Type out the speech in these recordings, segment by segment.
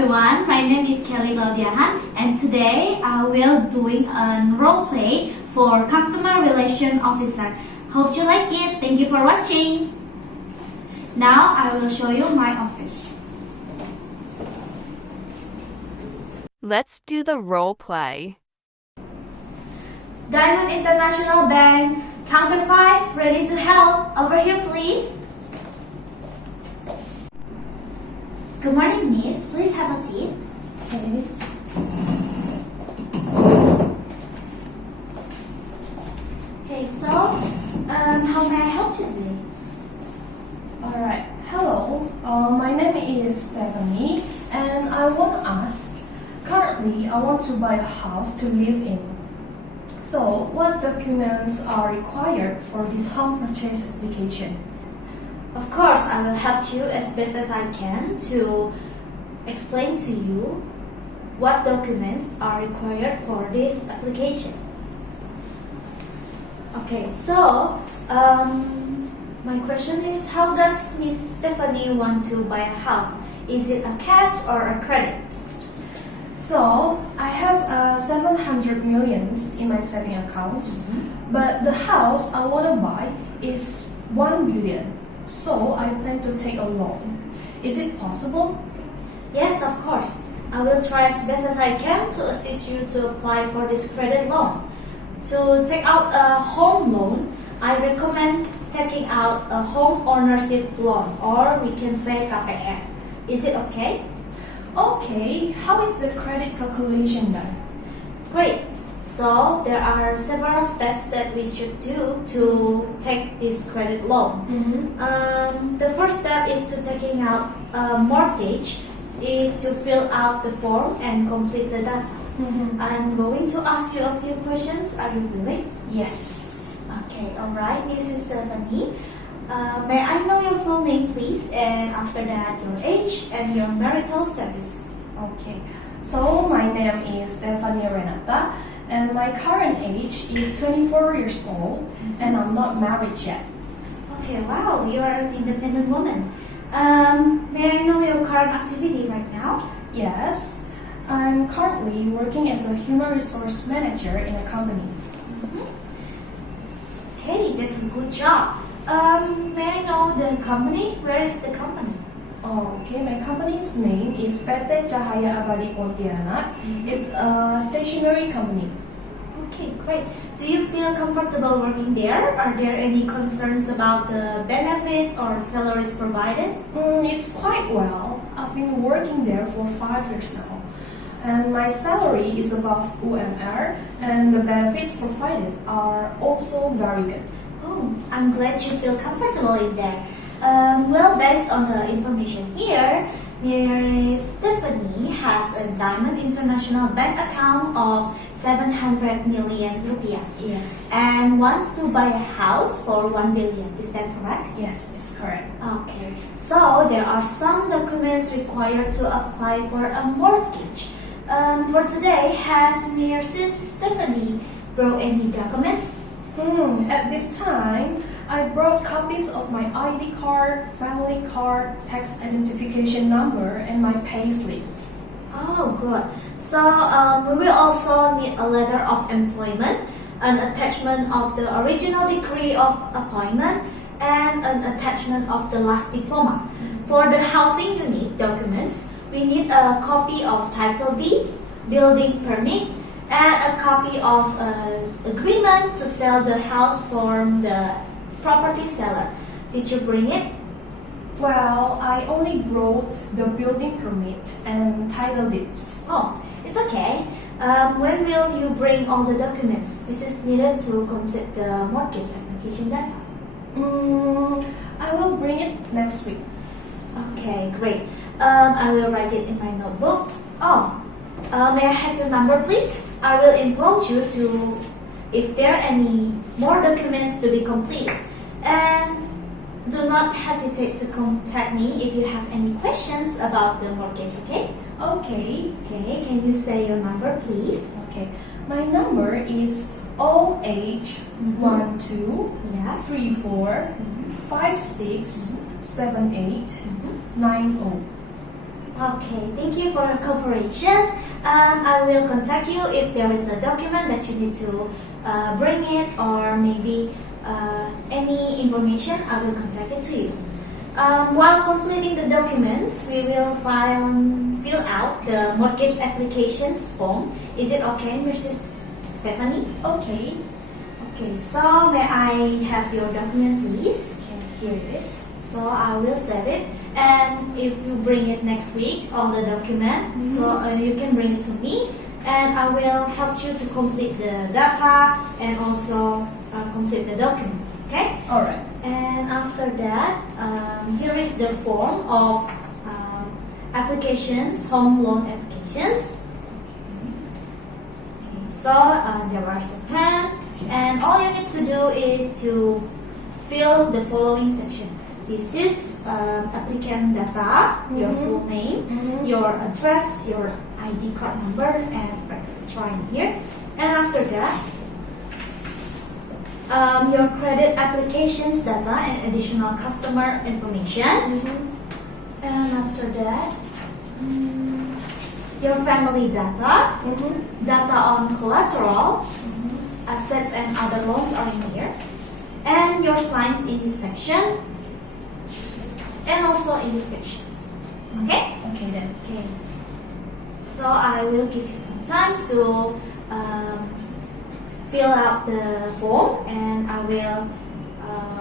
everyone, my name is Kelly Claudiahan and today I will doing a role play for Customer Relation Officer. Hope you like it. Thank you for watching. Now I will show you my office. Let's do the role play. Diamond International Bank, counter 5, ready to help. Over here please. Good morning, miss. Please have a seat. Okay, so, how may I help you today? Alright, hello. My name is Stephanie and I want to ask, currently I want to buy a house to live in. So, what documents are required for this home purchase application? Of course, I will help you as best as I can to explain to you what documents are required for this application. Okay, so my question is, how does Miss Stephanie want to buy a house? Is it a cash or a credit? So, I have 700 millions in my saving accounts, but the house I want to buy is 1 billion. So, I plan to take a loan. Is it possible? Yes, of course. I will try as best as I can to assist you to apply for this credit loan. To take out a home loan, I recommend taking out a home ownership loan, or we can say KPR. Is it okay? Okay, how is the credit calculation done? Great. So there are several steps that we should do to take this credit loan. The first step is to taking out a mortgage, is to fill out the form and complete the data. I'm going to ask you a few questions. Are you willing? Yes. Okay, alright, Mrs. Stephanie. May I know your full name, please, and after that, your age and your marital status? Okay, so my name is Stephanie Renata, and my current age is 24 years old, and I'm not married yet. Okay, wow, you are an independent woman. May I know your current activity right now? Yes, I'm currently working as a human resource manager in a company. Okay, that's a good job. May I know the company? Where is the company? Oh, okay, my company's name is PT Cahaya Abadi Pontianak. It's a stationery company. Okay, great. Do you feel comfortable working there? Are there any concerns about the benefits or salaries provided? It's quite well. I've been working there for 5 years now. And my salary is above UMR, and the benefits provided are also very good. Oh, I'm glad you feel comfortable in there. Well, based on the information here, Miss Stephanie has a Diamond International Bank account of 700 million rupiahs. Yes. And wants to buy a house for 1 billion. Is that correct? Yes, it's correct. Okay. So there are some documents required to apply for a mortgage. For today, has Mrs. Stephanie brought any documents? At this time, I brought copies of my ID card, family card, tax identification number, and my payslip. Oh, good. So we will also need a letter of employment, an attachment of the original degree of appointment, and an attachment of the last diploma. For the housing unit documents, we need a copy of title deeds, building permit, and a copy of agreement to sell the house from the property seller. Did you bring it? Well, I only brought the building permit and title deeds. Oh, it's okay. When will you bring all the documents? This is needed to complete the mortgage application data. I will bring it next week. Okay, great. I will write it in my notebook. Oh, may I have your number, please? I will inform you if there are any more documents to be completed. And do not hesitate to contact me if you have any questions about the mortgage, okay? Okay. Okay, can you say your number, please? Okay. My number is OH12 Yeah. 34 56 78 90. Okay, thank you for your cooperation. I will contact you if there is a document that you need to bring it, or maybe any information. I will contact it to you. While completing the documents, we will fill out the mortgage applications form. Is it okay, Mrs. Stephanie? Okay. Okay, so may I have your document, please? Okay, here it is. So I will save it, and if you bring it next week, all the documents, so you can bring it to me, and I will help you to complete the data and also complete the documents. Okay? All right. And after that, here is the form of applications, home loan applications. Okay, so there are some pen, and all you need to do is to fill the following section. This is applicant data, your full name, your address, your ID card number, and etc. in here. And after that, your credit applications data and additional customer information. And after that, your family data, data on collateral, assets and other loans are in here, and your signs in this section, and also in these sections. Okay? Okay then. Okay. So I will give you some time to fill out the form, and I will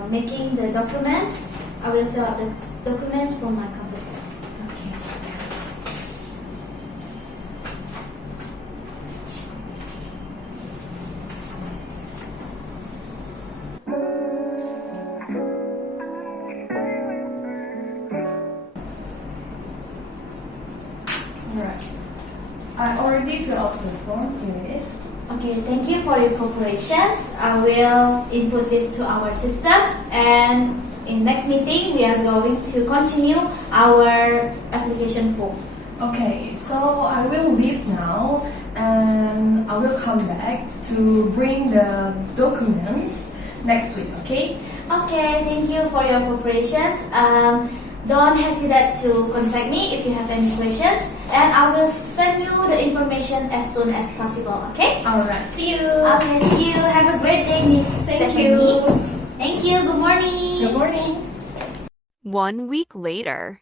making the documents. I will fill out the documents from my computer. Okay. Alright. I already filled out the form. Here it is. Okay, thank you for your cooperation. I will input this to our system, and in next meeting we are going to continue our application form. Okay, so I will leave now, and I will come back to bring the documents next week. Okay? Okay, thank you for your cooperation. Don't hesitate to contact me if you have any questions, and I will send you the information as soon as possible. Okay? Alright. See you. Okay, see you. Have a great day, Miss Thank Stephanie. you. Thank you. Good morning. Good morning. 1 week later.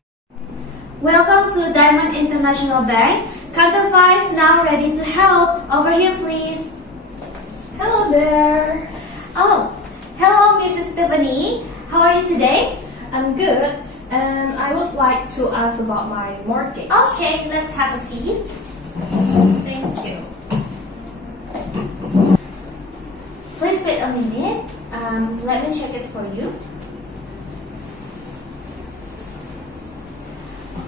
Welcome to Diamond International Bank. Counter 5 now ready to help. Over here, please. Hello there. Oh, hello, Mrs. Stephanie. How are you today? I'm good, and I would like to ask about my mortgage. Okay, let's have a seat. Thank you. Please wait a minute. Let me check it for you.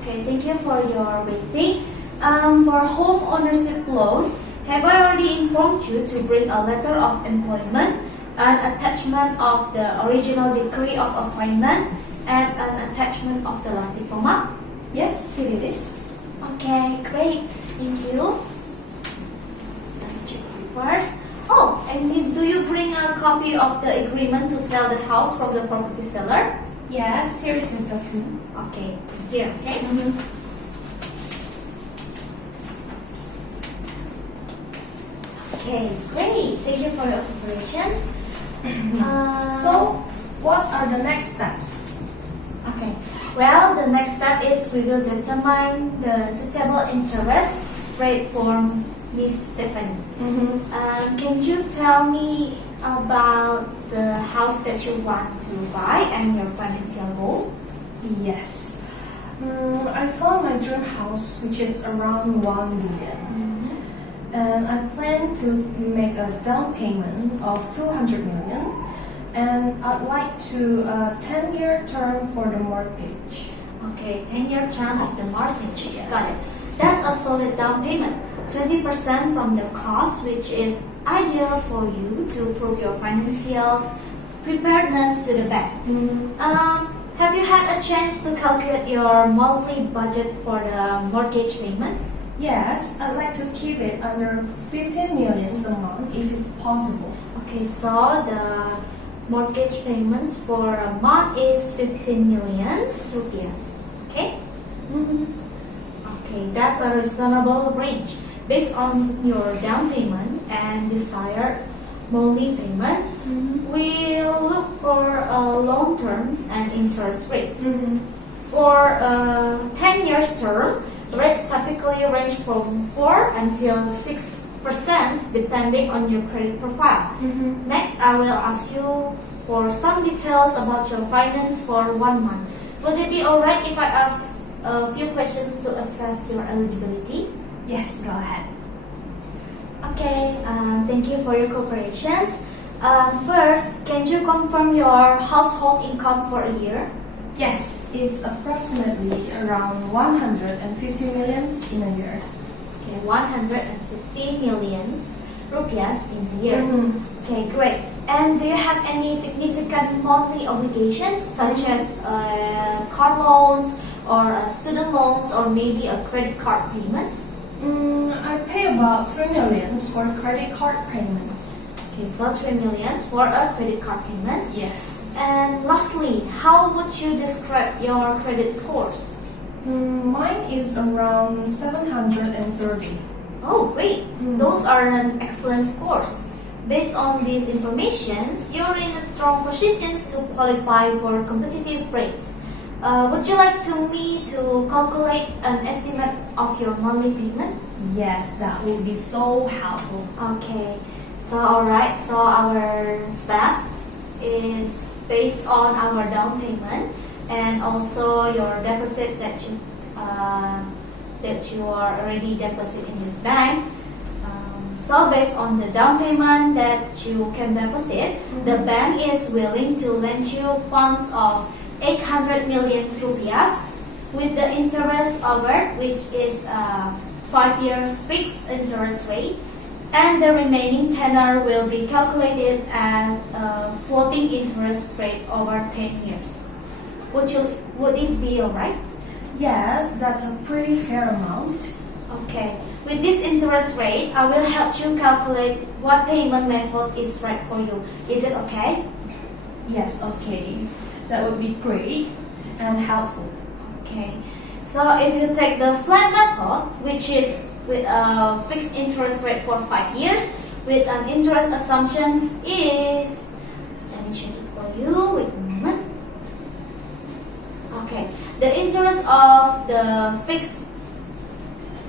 Okay, thank you for your waiting. For home ownership loan, have I already informed you to bring a letter of employment, an attachment of the original decree of appointment, and an attachment of the last diploma? Yes, here it is. Okay, great. Thank you. Let me check it first. Oh, and do you bring a copy of the agreement to sell the house from the property seller? Yes, here is the document. Okay, here, okay? Okay, great. Thank you for your preparations. So, what are the next steps? Okay, well, the next step is we will determine the suitable interest rate for Miss Stephanie. Can you tell me about the house that you want to buy and your financial goal? Yes. I found my dream house, which is around 1 million. And I plan to make a down payment of 200 million. And I'd like to 10-year term for the mortgage. Okay, 10-year term of the mortgage. Got it. That's a solid down payment. 20% from the cost, which is ideal for you to prove your financial preparedness to the bank. Have you had a chance to calculate your monthly budget for the mortgage payment? Yes, I'd like to keep it under 15 million a month if possible. Okay, so the mortgage payments for a month is 15 million rupiah. Okay? Okay, that's a reasonable range. Based on your down payment and desired monthly payment, we'll look for long terms and interest rates. For 10 years term, rates typically range from 4 until 6% depending on your credit profile. Next, I will ask you for some details about your finance for 1 month. Would it be alright if I ask a few questions to assess your eligibility? Yes, go ahead. Okay, thank you for your cooperation. First, can you confirm your household income for a year? Yes, it's approximately around 150 millions in a year. Okay, 150 millions rupiahs in a year. Okay, great. And do you have any significant monthly obligations such as car loans or student loans or maybe a credit card payments? I pay about 3 millions for credit card payments. Okay, so 3 millions for a credit card payments. Yes. And lastly, how would you describe your credit scores? Mine is around 730. Oh, great. Those are an excellent scores. Based on these informations, you're in a strong position to qualify for competitive rates. Would you like me to calculate an estimate of your monthly payment? Yes, that would be so helpful. Okay. So alright, so our steps is based on our down payment and also your deposit that you are already deposit in this bank. So based on the down payment that you can deposit, the bank is willing to lend you funds of 800 million rupiahs with the interest over which is a 5-year fixed interest rate, and the remaining tenor will be calculated at a floating interest rate over 10 years. Would it be alright? Yes, that's a pretty fair amount. Okay. With this interest rate, I will help you calculate what payment method is right for you. Is it okay? Yes, okay. That would be great and helpful. Okay. So if you take the flat method, which is with a fixed interest rate for 5 years, with an interest assumptions is, let me check it for you, wait a moment. Okay, the interest of the fixed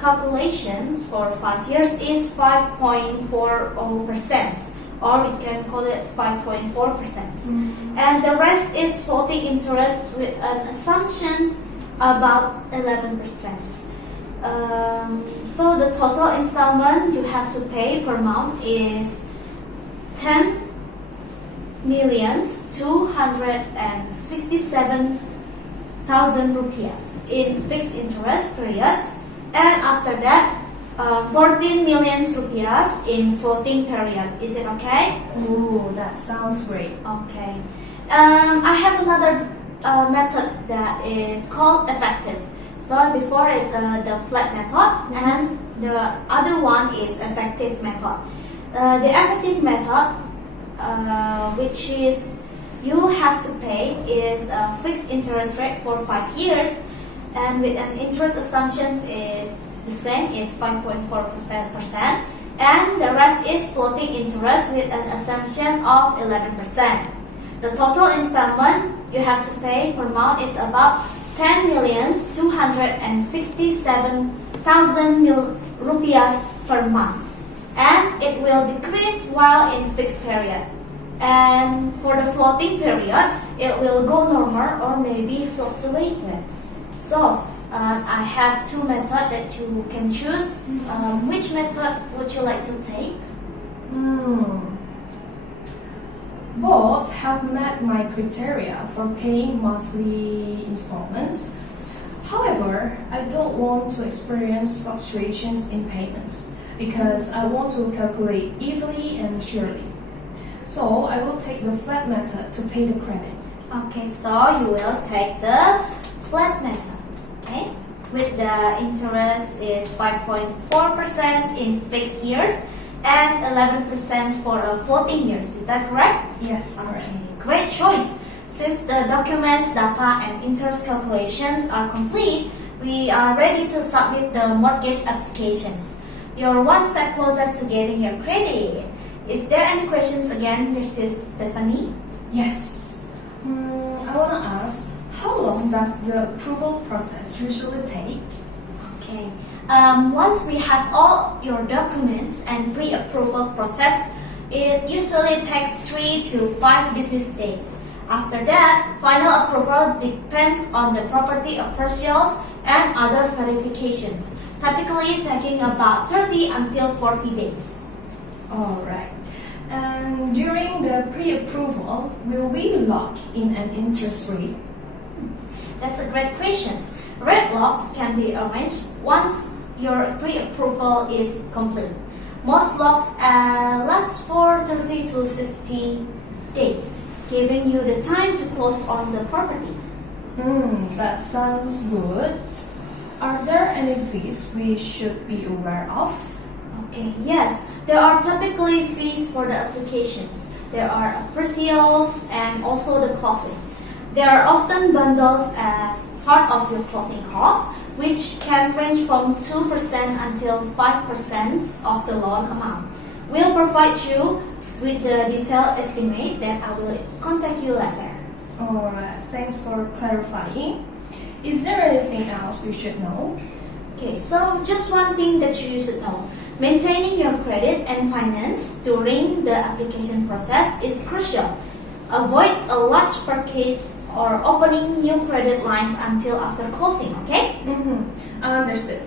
calculations for 5 years is 5.40%, or we can call it 5.4%. And the rest is floating interest with an assumptions about 11%. So the total installment you have to pay per month is 10,267,000 rupiahs in fixed interest periods, and after that 14 million rupiahs in floating period. Is it okay? Ooh, that sounds great. Okay. I have another method that is called effective. So before it's the flat method, and the other one is effective method. The effective method, which is you have to pay, is a fixed interest rate for 5 years, and with an interest assumptions is the same, is 5.4%, and the rest is floating interest with an assumption of 11%. The total installment you have to pay per month is about 10,267,000 rupiahs per month, and it will decrease while in fixed period. And for the floating period, it will go normal or maybe fluctuated. So I have two methods that you can choose. Which method would you like to take? Both have met my criteria for paying monthly installments. However, I don't want to experience fluctuations in payments because I want to calculate easily and surely. So I will take the flat method to pay the credit. Okay, so you will take the flat method. Okay, with the interest is 5.4% in fixed years and 11% for floating years. Is that correct? Yes, Okay, great choice. Since the documents, data, and interest calculations are complete, we are ready to submit the mortgage applications. You're one step closer to getting your credit. Is there any questions again, Mrs. Stephanie? Yes. I want to ask, how long does the approval process usually take? Okay. Once we have all your documents and pre-approval process, it usually takes 3 to 5 business days. After that, final approval depends on the property appraisals and other verifications, typically taking about 30 until 40 days. Alright. And during the pre-approval, will we lock in an interest rate? That's a great question. Rate locks can be arranged once your pre-approval is complete. Most locks last for 30 to 60 days, giving you the time to close on the property. That sounds good. Are there any fees we should be aware of? Okay, yes, there are typically fees for the applications. There are appraisals and also the closing. They are often bundled as part of your closing costs, which can range from 2% until 5% of the loan amount. We'll provide you with the detailed estimate that I will contact you later. Alright, thanks for clarifying. Is there anything else we should know? Okay, so just one thing that you should know. Maintaining your credit and finance during the application process is crucial. Avoid a large purchase or opening new credit lines until after closing, okay? Understood.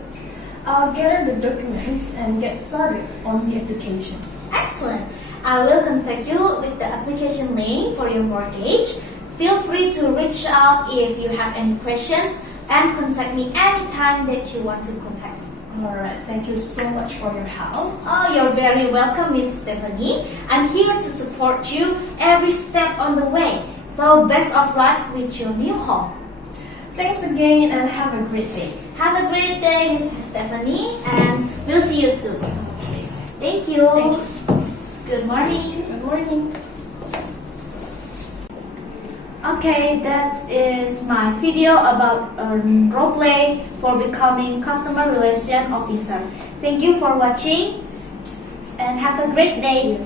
I'll gather the documents and get started on the application. Excellent. I will contact you with the application link for your mortgage. Feel free to reach out if you have any questions and contact me anytime that you want to contact me. Alright, thank you so much for your help. Oh, you're very welcome, Miss Stephanie. I'm here to support you every step on the way. So best of luck with your new home. Thanks again and have a great day. Have a great day, Miss Stephanie, and we'll see you soon. Okay. Thank you. Thank you. Good morning. Good morning. Okay, that is my video about role play for becoming customer relation officer. Thank you for watching and have a great day.